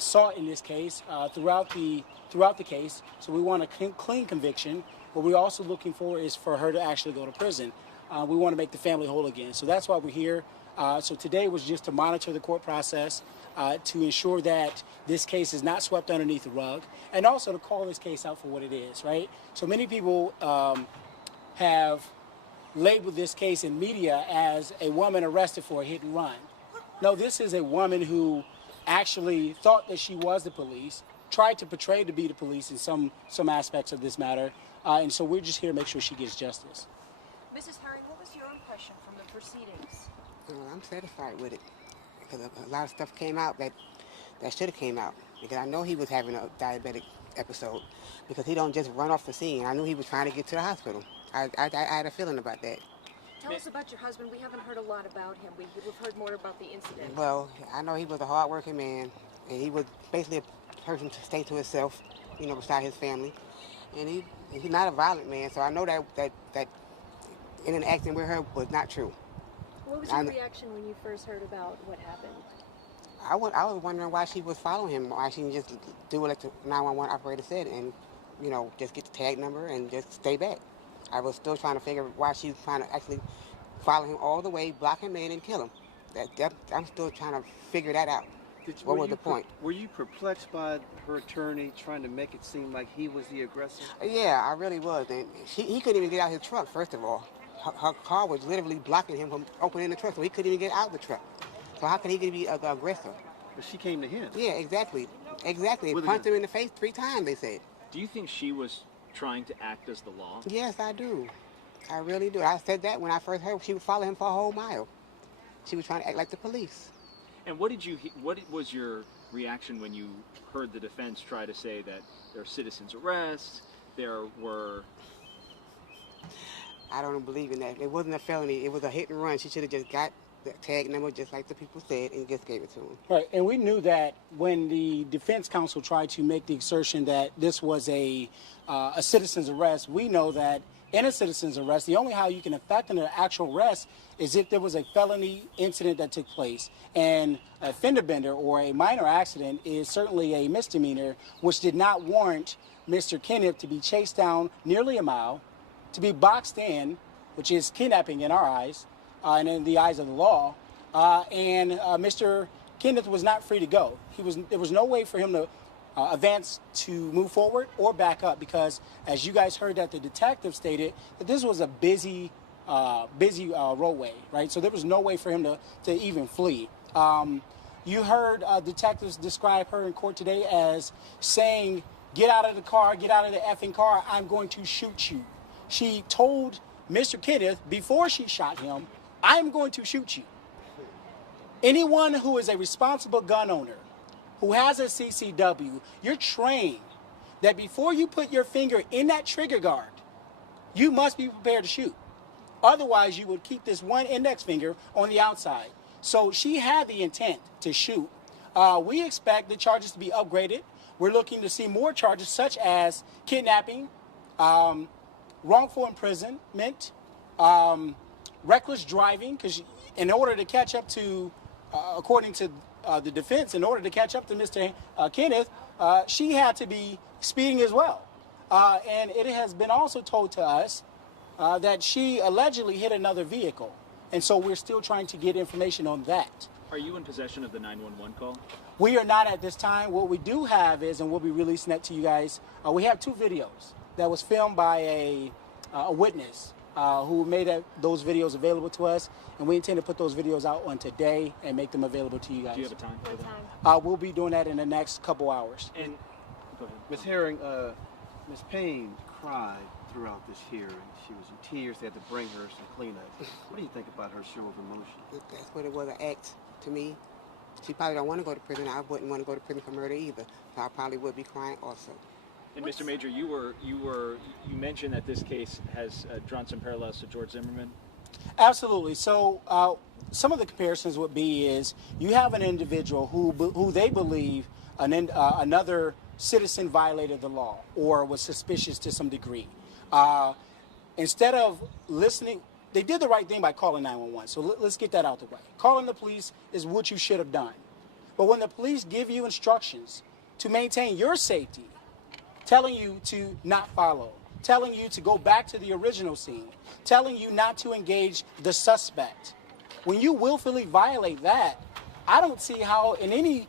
sought in this case throughout the case. So we want a clean conviction. What we're also looking for is for her to actually go to prison. We want to make the family whole again. So that's why we're here. So today was just to monitor the court process, to ensure that this case is not swept underneath the rug, and also to call this case out for what it is, right? So many people have labeled this case in media as a woman arrested for a hit and run. No, this is a woman who actually thought that she was the police, tried to portray to be the police in some aspects of this matter, and so we're just here to make sure she gets justice. Mrs. Herring, what was your impression from the proceedings? I'm satisfied with it because a lot of stuff came out that should have came out, because I know he was having a diabetic episode because he don't just run off the scene. I knew he was trying to get to the hospital. I had a feeling about that. Tell us about your husband. We haven't heard a lot about him. We've heard more about the incident. Well, I know he was a hard-working man, and he was basically a person to stay to himself, beside his family. And he's not a violent man, so I know that in an accident with her was not true. What was your reaction when you first heard about what happened? I was wondering why she was following him, why she didn't just do what the 911 operator said and, just get the tag number and just stay back. I was still trying to figure out why she's trying to actually follow him all the way, block him in, and kill him. I'm still trying to figure that out. What was the point? Were you perplexed by her attorney trying to make it seem like he was the aggressor? Yeah, I really was. And he couldn't even get out his truck, first of all. Her car was literally blocking him from opening the truck, so he couldn't even get out the truck. So how can he be an aggressor? But she came to him. Yeah, exactly. Punched him in the face 3 times, they said. Do you think she was trying to act as the law? Yes, I do. I really do. I said that when I first heard she would follow him for a whole mile. She was trying to act like the police. And what was your reaction when you heard the defense try to say that there were citizens' arrests, there were... I don't believe in that. It wasn't a felony. It was a hit and run. She should have just got the tag number just like the people said and just gave it to him. Right, and we knew that when the defense counsel tried to make the assertion that this was a citizen's arrest, we know that in a citizen's arrest, the only how you can affect an actual arrest is if there was a felony incident that took place. And a fender bender or a minor accident is certainly a misdemeanor, which did not warrant Mr. Kenneth to be chased down nearly a mile, to be boxed in, which is kidnapping in our eyes, and in the eyes of the law, and Mr. Kenneth was not free to go. There was no way for him to advance to move forward or back up, because as you guys heard that the detective stated that this was a busy roadway, right? So there was no way for him to even flee. You heard detectives describe her in court today as saying, "Get out of the car, get out of the effing car, I'm going to shoot you." She told Mr. Kenneth before she shot him, "I'm going to shoot you." Anyone who is a responsible gun owner, who has a CCW, you're trained that before you put your finger in that trigger guard, you must be prepared to shoot. Otherwise, you would keep this one index finger on the outside. So she had the intent to shoot. We expect the charges to be upgraded. We're looking to see more charges such as kidnapping, wrongful imprisonment, reckless driving, because in order to catch up to, according to the defense, in order to catch up to Mr. Kenneth, she had to be speeding as well. And it has been also told to us that she allegedly hit another vehicle. And so we're still trying to get information on that. Are you in possession of the 911 call? We are not at this time. What we do have is, and we'll be releasing that to you guys, we have 2 videos that was filmed by a witness who made those videos available to us, and we intend to put those videos out on today and make them available to you guys. Do you have a time for that? What time? We'll be doing that in the next couple hours. And go ahead. Ms. Herring, Ms. Payne cried throughout this hearing. She was in tears. They had to bring her some Kleenex. What do you think about her show of emotion? That's what it was, an act to me. She probably don't want to go to prison. I wouldn't want to go to prison for murder either. So I probably would be crying also. And Mr. Maejor, you mentioned that this case has drawn some parallels to George Zimmerman. Absolutely. So some of the comparisons would be is you have an individual who they believe another citizen violated the law or was suspicious to some degree. Instead of listening, they did the right thing by calling 911. So let's get that out the way. Calling the police is what you should have done. But when the police give you instructions to maintain your safety, telling you to not follow, telling you to go back to the original scene, telling you not to engage the suspect, when you willfully violate that, I don't see how in any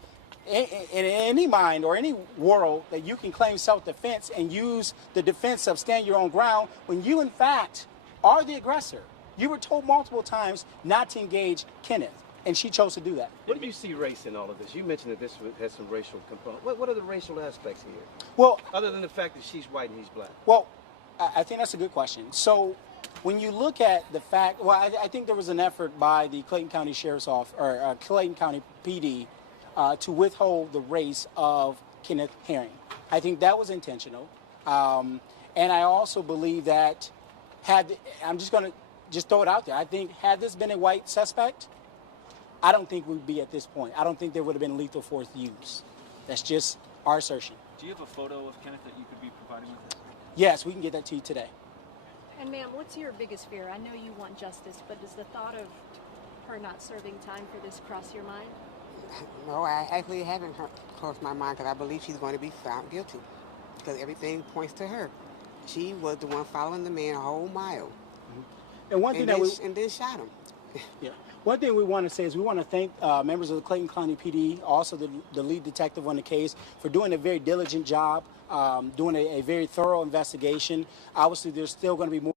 mind or any world that you can claim self-defense and use the defense of stand your own ground when you in fact are the aggressor. You were told multiple times not to engage Kenneth, and she chose to do that. What do you see race in all of this? You mentioned that this has some racial component. What are the racial aspects here? Well, Other than the fact that she's white and he's black. Well, I think that's a good question. So when you look at the fact, well, I think there was an effort by the Clayton County Sheriff's Office, or Clayton County PD, to withhold the race of Kenneth Herring. I think that was intentional. And I also believe that I'm just going to just throw it out there. I think had this been a white suspect, I don't think we'd be at this point. I don't think there would have been lethal force used. That's just our assertion. Do you have a photo of Kenneth that you could be providing with us? Yes, we can get that to you today. And ma'am, what's your biggest fear? I know you want justice, but does the thought of her not serving time for this cross your mind? No, I actually haven't crossed my mind because I believe she's going to be found guilty because everything points to her. She was the one following the man a whole mile. And one thing and then shot him. Yeah. One thing we want to say is we want to thank members of the Clayton County PD, also the lead detective on the case, for doing a very diligent job, doing a very thorough investigation. Obviously, there's still going to be more.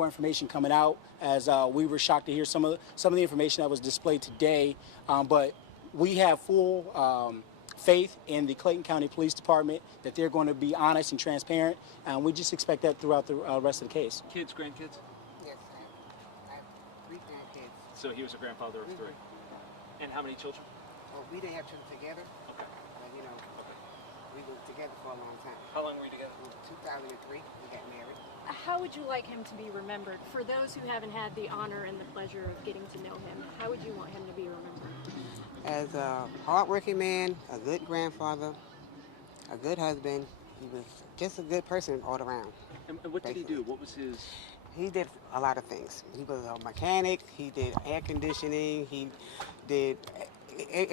More information coming out, as we were shocked to hear some of the information that was displayed today. But we have full faith in the Clayton County Police Department that they're going to be honest and transparent, and we just expect that throughout the rest of the case. Kids, grandkids? Yes, I have 3 grandkids. So he was a grandfather of 3. And how many children? Well, we didn't have children together, Okay. but you know, we were together for a long time. How long were you together? In 2003, we got married. How would you like him to be remembered? For those who haven't had the honor and the pleasure of getting to know him, how would you want him to be remembered? As a hardworking man, a good grandfather, a good husband. He was just a good person all around. And what did he do? What was his... He did a lot of things. He was a mechanic. He did air conditioning. He did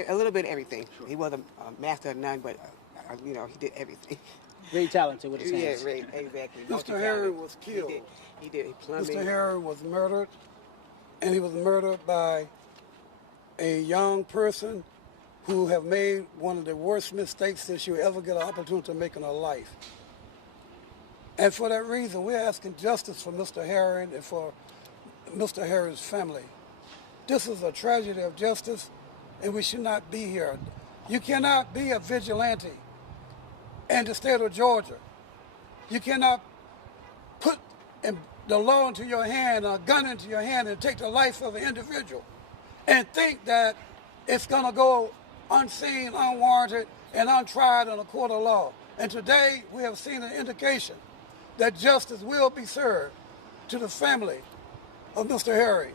a little bit of everything. Sure. He was a master of none, but you know, he did everything. Very talented with his hands. Yeah, right, exactly. Mr. Harry was killed. He did plumbing. Mr. Harry was murdered, and he was murdered by a young person who have made one of the worst mistakes that she'll ever get an opportunity to make in her life. And for that reason, we're asking justice for Mr. Harry and for Mr. Harry's family. This is a tragedy of justice, and we should not be here. You cannot be a vigilante in the state of Georgia. You cannot put the law into your hand, a gun into your hand, and take the life of an individual and think that it's going to go unseen, unwarranted, and untried in a court of law. And today, we have seen an indication that justice will be served to the family of Mr. Harry.